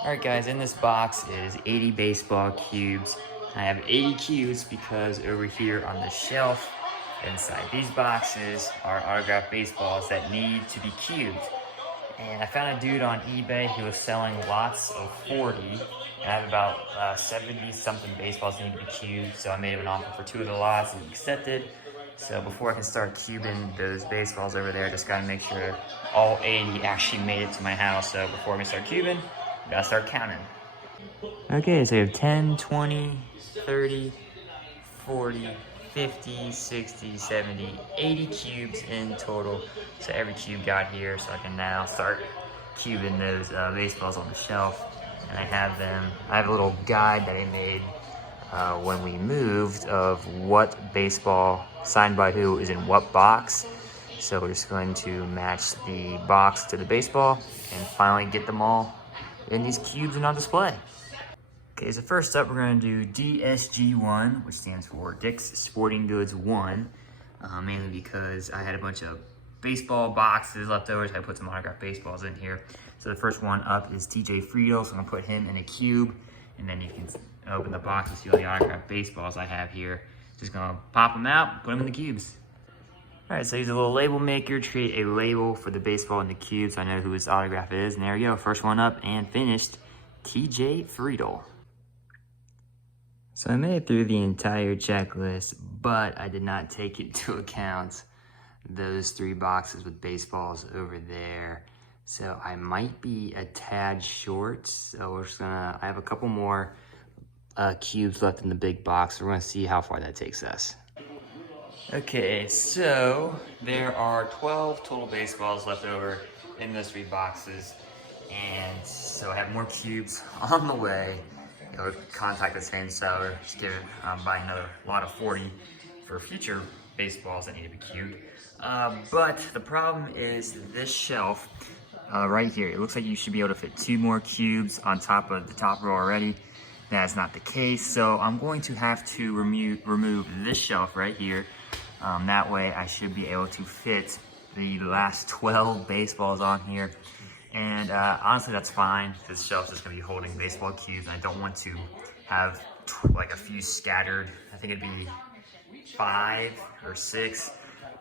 Alright guys, in this box is 80 baseball cubes. I have 80 cubes because over here on the shelf inside these boxes are autographed baseballs that need to be cubed. And I found a dude on eBay who was selling lots of 40. And I have about 70 something baseballs that need to be cubed. So I made him an offer for 2 of the lots and he accepted. So before I can start cubing those baseballs over there, just gotta make sure all 80 actually made it to my house. So before we start cubing, we gotta start counting. Okay, so we have 10, 20, 30, 40, 50, 60, 70, 80 cubes in total. So every cube got here, so I can now start cubing those baseballs on the shelf. And I have a little guide that I made when we moved of what baseball signed by who is in what box. So we're just going to match the box to the baseball and finally get them all in these cubes and on display. Okay, so first up we're going to do DSG1, which stands for Dick's Sporting Goods 1, mainly because I had a bunch of baseball boxes left over, so I put some autographed baseballs in here. So the first one up is TJ Friedel, so I'm going to put him in a cube, and then you can open the box and see all the autographed baseballs I have here. Just going to pop them out, put them in the cubes. All right, so use a little label maker to create a label for the baseball in the cube so I know who his autograph is. And there we go, first one up and finished, TJ Friedel. So I made it through the entire checklist, but I did not take into account those 3 boxes with baseballs over there. So I might be a tad short. So we're just I have a couple more cubes left in the big box. We're gonna see how far that takes us. Okay, so there are 12 total baseballs left over in those 3 boxes. And so I have more cubes on the way. Or contact the same seller, just give it, buy another lot of 40 for future baseballs that need to be cubed. But the problem is this shelf right here. It looks like you should be able to fit 2 more cubes on top of the top row already. That's not the case, so I'm going to have to remove this shelf right here. That way I should be able to fit the last 12 baseballs on here. And honestly, that's fine. This shelf is going to be holding baseball cubes, and I don't want to have like a few scattered. I think it'd be 5 or 6,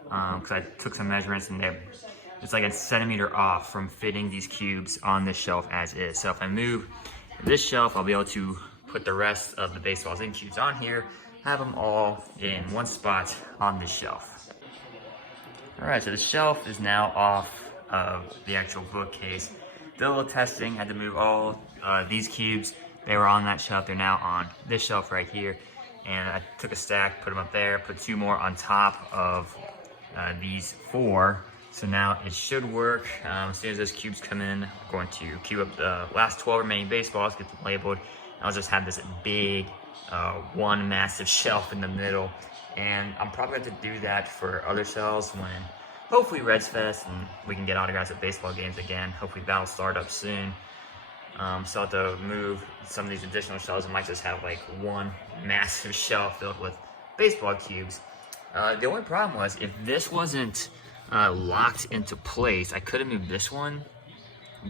because I took some measurements and it's like a centimeter off from fitting these cubes on this shelf as is. So if I move this shelf, I'll be able to put the rest of the baseballs in cubes on here, have them all in one spot on this shelf. All right, so the shelf is now off of the actual bookcase. Did a little testing, had to move all these cubes. They were on that shelf, they're now on this shelf right here. And I took a stack, put them up there, put 2 more on top of these 4. So now it should work. As soon as those cubes come in, I'm going to cube up the last 12 remaining baseballs, get them labeled. I'll just have this big one massive shelf in the middle. And I'm probably going to do that for other shelves when hopefully Reds Fest and we can get autographs at baseball games again. Hopefully that'll start up soon. So I'll have to move some of these additional shelves. I might just have like one massive shelf filled with baseball cubes. The only problem was if this wasn't locked into place, I could have moved this one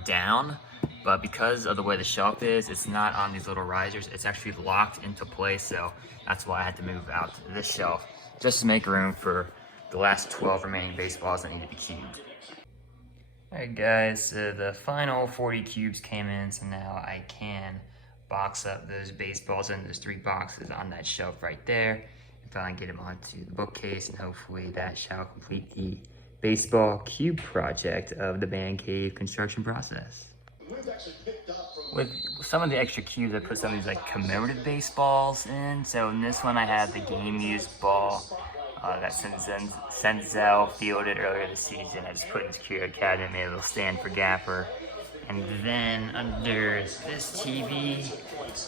down, but because of the way the shelf is, it's not on these little risers. It's actually locked into place, so that's why I had to move out this shelf just to make room for the last 12 remaining baseballs that need to be cubed. Alright guys, so the final 40 cubes came in, so now I can box up those baseballs in those 3 boxes on that shelf right there and finally get them onto the bookcase, and hopefully that shall complete the baseball cube project of the man cave construction process. With some of the extra cubes, I put some of these like commemorative baseballs in. So in this one I have the game used ball that Cincy fielded earlier this season. I just put it into Secure Cabinet, made a little stand for Gaffer. And then under this TV,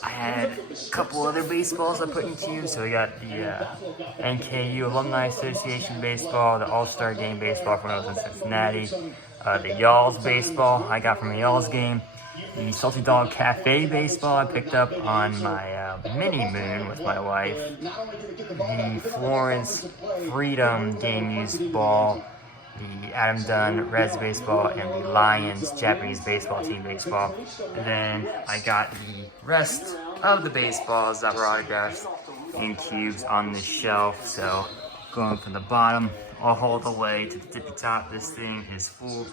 I had a couple other baseballs I put in cubes. So we got the NKU Alumni Association baseball, the All-Star Game baseball from when I was in Cincinnati, the Y'all's baseball I got from the Y'all's game, the Salty Dog Cafe baseball I picked up on my mini moon with my wife, the Florence Freedom game used ball, the Adam Dunn Reds baseball and the Lions Japanese baseball team baseball. And then I got the rest of the baseballs that were autographed in cubes on the shelf. So going from the bottom all the way to the tippy top, this thing is full.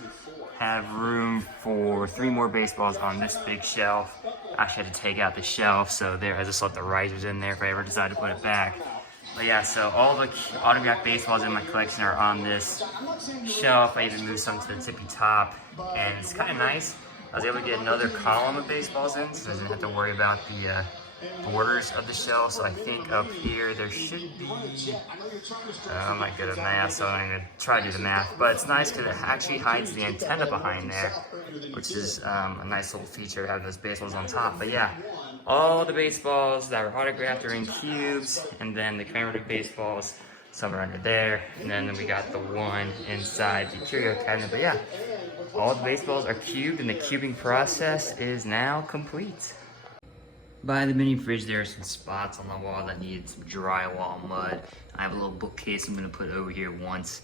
Have room for 3 more baseballs on this big shelf. Actually had to take out the shelf, so there I just left the risers in there if I ever decide to put it back. But yeah, so all the autographed baseballs in my collection are on this shelf. I even moved some to the tippy top, and it's kind of nice. I was able to get another column of baseballs in, so I didn't have to worry about the borders of the shelf. So I think up here there should be, I'm not good at math, so I'm going to try to do the math. But it's nice because it actually hides the antenna behind there, which is a nice little feature, having those baseballs on top. But yeah, all the baseballs that were autographed are in cubes, and then the commemorative baseballs, some are under there, and then we got the one inside the curio cabinet. But yeah, all the baseballs are cubed, and the cubing process is now complete. By the mini fridge, there are some spots on the wall that need some drywall mud. I have a little bookcase I'm going to put over here once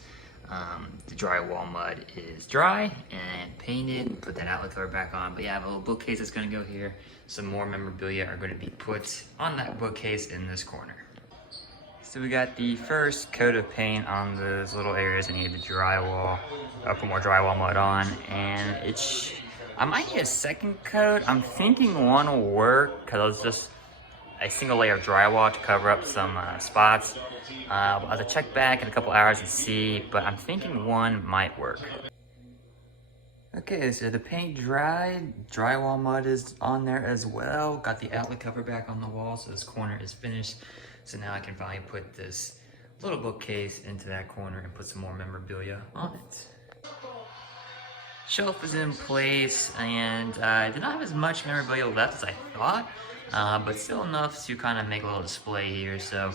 the drywall mud is dry and painted, and put that outlet cover back on. But yeah, I have a little bookcase that's going to go here. Some more memorabilia are going to be put on that bookcase in this corner. So we got the first coat of paint on those little areas I needed the drywall. I'll put more drywall mud on, and I might need a second coat. I'm thinking one will work because it was just a single layer of drywall to cover up some spots. I'll have to check back in a couple hours and see, but I'm thinking one might work. Okay, so the paint dried, drywall mud is on there as well. Got the outlet cover back on the wall, so this corner is finished. So now I can finally put this little bookcase into that corner and put some more memorabilia on it. Shelf is in place, and I did not have as much memorabilia left as I thought, but still enough to kind of make a little display here. So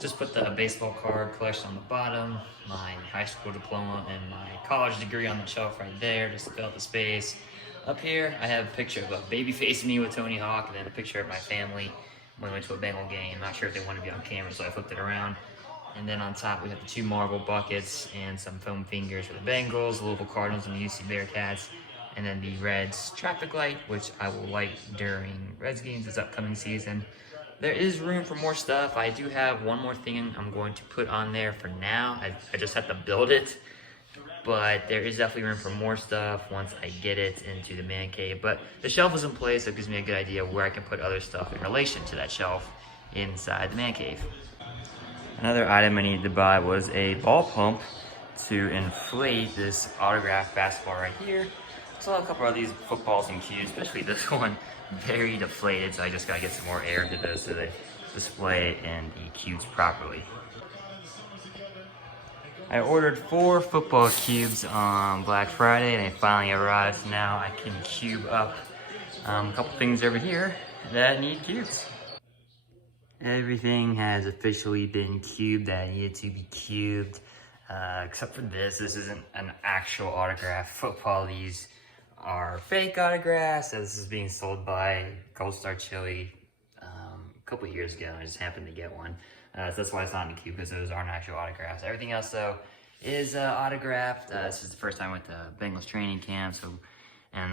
just put the baseball card collection on the bottom, my high school diploma, and my college degree on the shelf right there, just to fill out the space. Up here, I have a picture of a baby face of me with Tony Hawk, and then a picture of my family when we went to a Bengal game. Not sure if they wanted to be on camera, so I flipped it around. And then on top, we have the 2 marble buckets and some foam fingers for the Bengals, the Louisville Cardinals, and the UC Bearcats. And then the Reds traffic light, which I will light during Reds games this upcoming season. There is room for more stuff. I do have one more thing I'm going to put on there for now. I just have to build it. But there is definitely room for more stuff once I get it into the man cave. But the shelf is in place, so it gives me a good idea where I can put other stuff in relation to that shelf inside the man cave. Another item I needed to buy was a ball pump to inflate this autographed basketball right here. So a couple of these footballs and cubes, especially this one, very deflated, so I just gotta get some more air into those so they display in the cubes properly. I ordered 4 football cubes on Black Friday, and they finally arrived. So now I can cube up a couple things over here that need cubes. Everything has officially been cubed that needed to be cubed, except for this. This isn't an actual autographed football. These are fake autographs. This is being sold by Gold Star Chili a couple years ago. I just happened to get one. So that's why it's not in the cube, because those aren't actual autographs. Everything else, though, is autographed. This is the first time with the Bengals training camp, so, and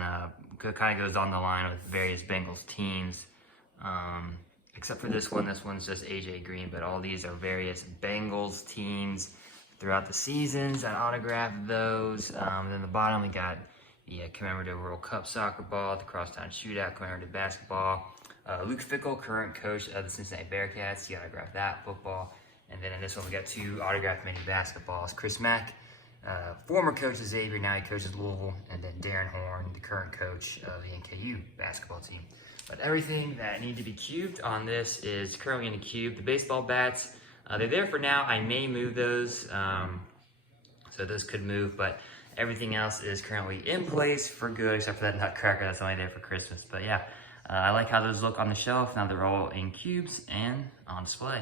kind of goes on the line with various Bengals teams. Except for this one's just AJ Green, but all these are various Bengals teams throughout the seasons. I autographed those. Then the bottom, we got the commemorative World Cup soccer ball, the crosstown shootout, commemorative basketball. Luke Fickell, current coach of the Cincinnati Bearcats, he autographed that football. And then in this one, we got 2 autographed mini basketballs. Chris Mack, former coach of Xavier, now he coaches Louisville. And then Darren Horn, the current coach of the NKU basketball team. But everything that needs to be cubed on this is currently in the cube. The baseball bats, they're there for now. I may move those, so those could move, but everything else is currently in place for good, except for that nutcracker that's only there for Christmas. But yeah, I like how those look on the shelf. Now they're all in cubes and on display.